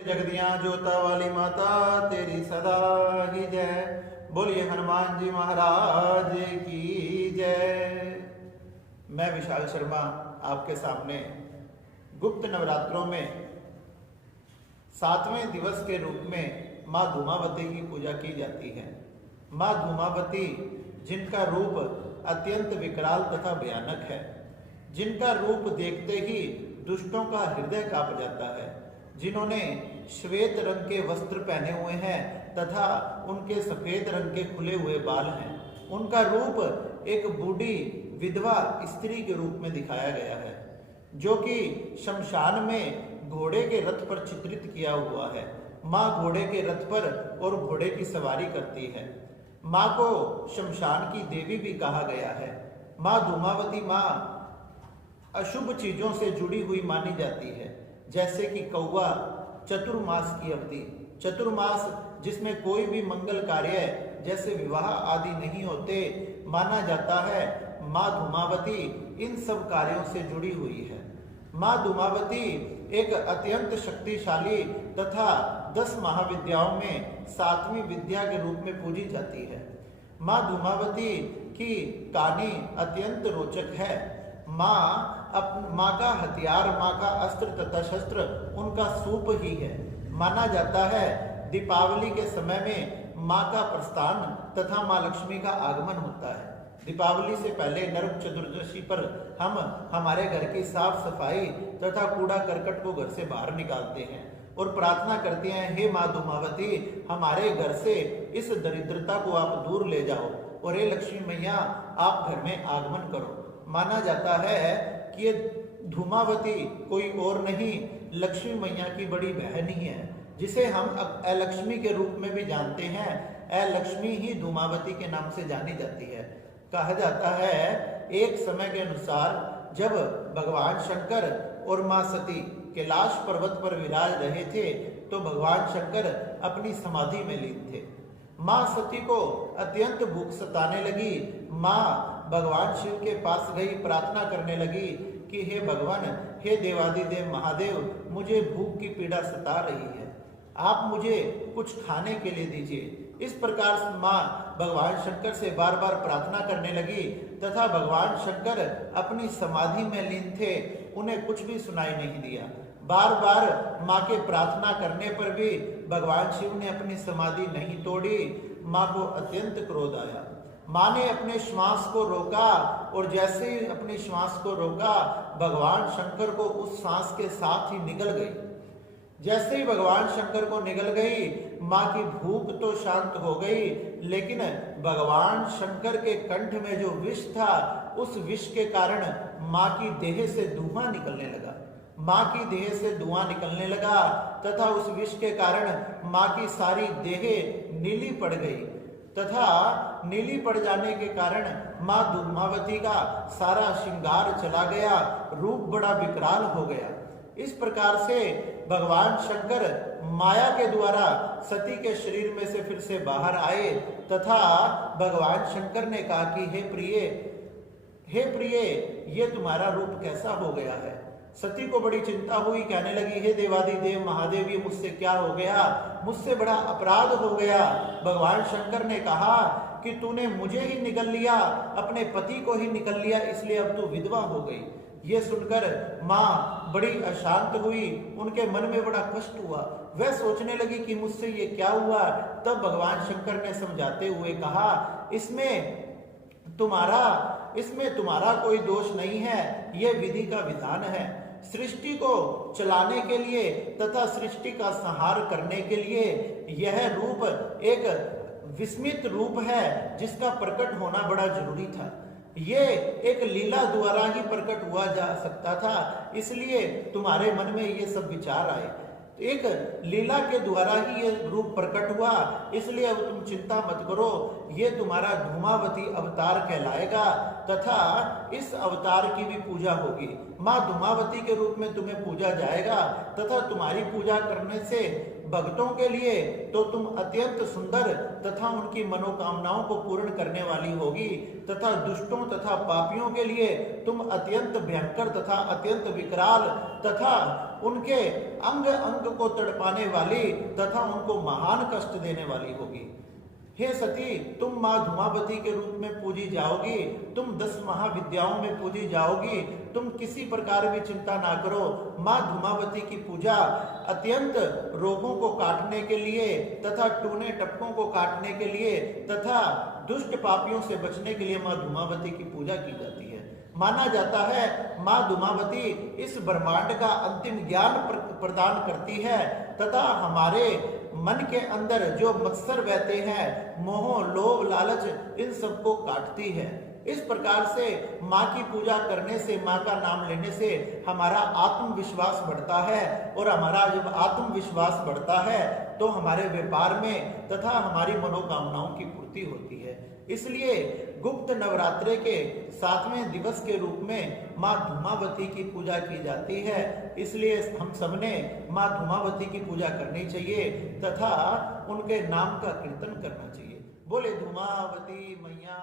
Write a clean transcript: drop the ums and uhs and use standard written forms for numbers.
जगदियां जोता वाली माता तेरी सदा ही जय। बोलिए हनुमान जी महाराज की जय। मैं विशाल शर्मा आपके सामने गुप्त नवरात्रों में 7वें दिवस के रूप में माँ धूमावती की पूजा की जाती है। माँ धूमावती जिनका रूप अत्यंत विकराल तथा भयानक है, जिनका रूप देखते ही दुष्टों का हृदय कांप जाता है, जिन्होंने श्वेत रंग के वस्त्र पहने हुए हैं तथा उनके सफेद रंग के खुले हुए बाल हैं, उनका रूप एक बूढ़ी विधवा स्त्री के रूप में दिखाया गया है, जो कि शमशान में घोड़े के रथ पर चित्रित किया हुआ है। माँ घोड़े के रथ पर और घोड़े की सवारी करती है। माँ को शमशान की देवी भी कहा गया है। माँ धूमावती माँ अशुभ चीजों से जुड़ी हुई मानी जाती है, जैसे कि कौवा, चतुर्मास की अवधि। चतुर्मास जिसमें कोई भी मंगल कार्य जैसे विवाह आदि नहीं होते, माना जाता है माँ धूमावती इन सब कार्यों से जुड़ी हुई है। माँ धूमावती एक अत्यंत शक्तिशाली तथा 10 महाविद्याओं में 7वीं विद्या के रूप में पूजी जाती है। माँ धूमावती की कहानी अत्यंत रोचक है। माँ का हथियार, माँ का अस्त्र तथा शस्त्र उनका सूप ही है। माना जाता है दीपावली के समय में माँ का प्रस्थान तथा माँ लक्ष्मी का आगमन होता है। दीपावली से पहले नरक चतुर्दशी पर हम हमारे घर की साफ सफाई तथा कूड़ा करकट को घर से बाहर निकालते हैं और प्रार्थना करते हैं, हे माँ धूमावती, हमारे घर से इस दरिद्रता को आप दूर ले जाओ और हे लक्ष्मी मैया, आप घर में आगमन करो। माना जाता है कि ये धूमावती कोई और नहीं, लक्ष्मी मैया की बड़ी बहन ही है, जिसे हम अलक्ष्मी के रूप में भी जानते हैं। अलक्ष्मी ही धूमावती के नाम से जानी जाती है। कहा जाता है एक समय के अनुसार जब भगवान शंकर और माँ सती कैलाश पर्वत पर विराज रहे थे, तो भगवान शंकर अपनी समाधि में लीन थे। माँ सती को अत्यंत भूख सताने लगी। माँ भगवान शिव के पास गई, प्रार्थना करने लगी कि हे भगवान, हे देवादिदेव महादेव, मुझे भूख की पीड़ा सता रही है, आप मुझे कुछ खाने के लिए दीजिए। इस प्रकार माँ भगवान शंकर से बार बार प्रार्थना करने लगी तथा भगवान शंकर अपनी समाधि में लीन थे, उन्हें कुछ भी सुनाई नहीं दिया। बार बार माँ के प्रार्थना करने पर भी भगवान शिव ने अपनी समाधि नहीं तोड़ी। माँ को अत्यंत क्रोध आया। माँ ने अपने श्वास को रोका और जैसे ही अपनी श्वास को रोका, भगवान शंकर को उस सांस के साथ ही निगल गई। जैसे ही भगवान शंकर को निगल गई, माँ की भूख तो शांत हो गई, लेकिन भगवान शंकर के कंठ में जो विष था, उस विष के कारण माँ की देह से धुआं निकलने लगा। माँ की देह से धुआं निकलने लगा तथा उस विष के कारण माँ की सारी देह नीली पड़ गई तथा नीली पड़ जाने के कारण माँ धूमावती का सारा श्रृंगार चला गया, रूप बड़ा विकराल हो गया। इस प्रकार से भगवान शंकर माया के द्वारा सती के शरीर में से फिर से बाहर आए तथा भगवान शंकर ने कहा कि हे प्रिय, ये तुम्हारा रूप कैसा हो गया है। सती को बड़ी चिंता हुई, कहने लगी, हे देवादिदेव महादेव, ये मुझसे क्या हो गया, मुझसे बड़ा अपराध हो गया। भगवान शंकर ने कहा कि तूने मुझे ही निगल लिया, अपने पति को ही निगल लिया, इसलिए अब तू विधवा हो गई। ये सुनकर माँ बड़ी अशांत हुई, उनके मन में बड़ा कष्ट हुआ। वह सोचने लगी कि मुझसे ये क्या हुआ। तब भगवान शंकर ने समझाते हुए कहा, इसमें तुम्हारा कोई दोष नहीं है, यह विधि का विधान है। सृष्टि को चलाने के लिए तथा सृष्टि का संहार करने के लिए यह रूप एक विस्मित रूप है, जिसका प्रकट होना बड़ा जरूरी था। ये एक लीला द्वारा ही प्रकट हुआ जा सकता था, इसलिए तुम्हारे मन में ये सब विचार आए। एक लीला के द्वारा ही ये रूप प्रकट हुआ, इसलिए अब तुम चिंता मत करो, ये तुम्हारा धूमावती अवतार कहलाएगा तथा इस अवतार की भी पूजा होगी। माँ धूमावती के रूप में तुम्हें पूजा जाएगा तथा तुम्हारी पूजा करने से भक्तों के लिए तो तुम अत्यंत सुंदर तथा उनकी मनोकामनाओं को पूर्ण करने वाली होगी, तथा दुष्टों तथा पापियों के लिए तुम अत्यंत भयंकर तथा अत्यंत विकराल तथा उनके अंग अंग को तड़पाने वाली तथा उनको महान कष्ट देने वाली होगी। हे सती, तुम माँ धूमावती के रूप में पूजी जाओगी, तुम 10 महाविद्याओं में पूजी जाओगी, तुम किसी प्रकार भी चिंता ना करो। माँ धूमावती की पूजा अत्यंत रोगों को काटने के लिए तथा टूने टपकों को काटने के लिए तथा दुष्ट पापियों से बचने के लिए माँ धूमावती की पूजा की जाती है। माना जाता है माँ धूमावती इस ब्रह्मांड का अंतिम ज्ञान प्रदान करती है तथा हमारे मन के अंदर जो मत्सर बहते हैं, मोह लोभ लालच, इन सबको काटती है। इस प्रकार से माँ की पूजा करने से, माँ का नाम लेने से हमारा आत्मविश्वास बढ़ता है, और हमारा जब आत्मविश्वास बढ़ता है तो हमारे व्यापार में तथा हमारी मनोकामनाओं की पूर्ति होती है। इसलिए गुप्त नवरात्रे के 7वें दिवस के रूप में माँ धूमावती की पूजा की जाती है। इसलिए हम सबने माँ धूमावती की पूजा करनी चाहिए तथा उनके नाम का कीर्तन करना चाहिए। बोले धूमावती मैया।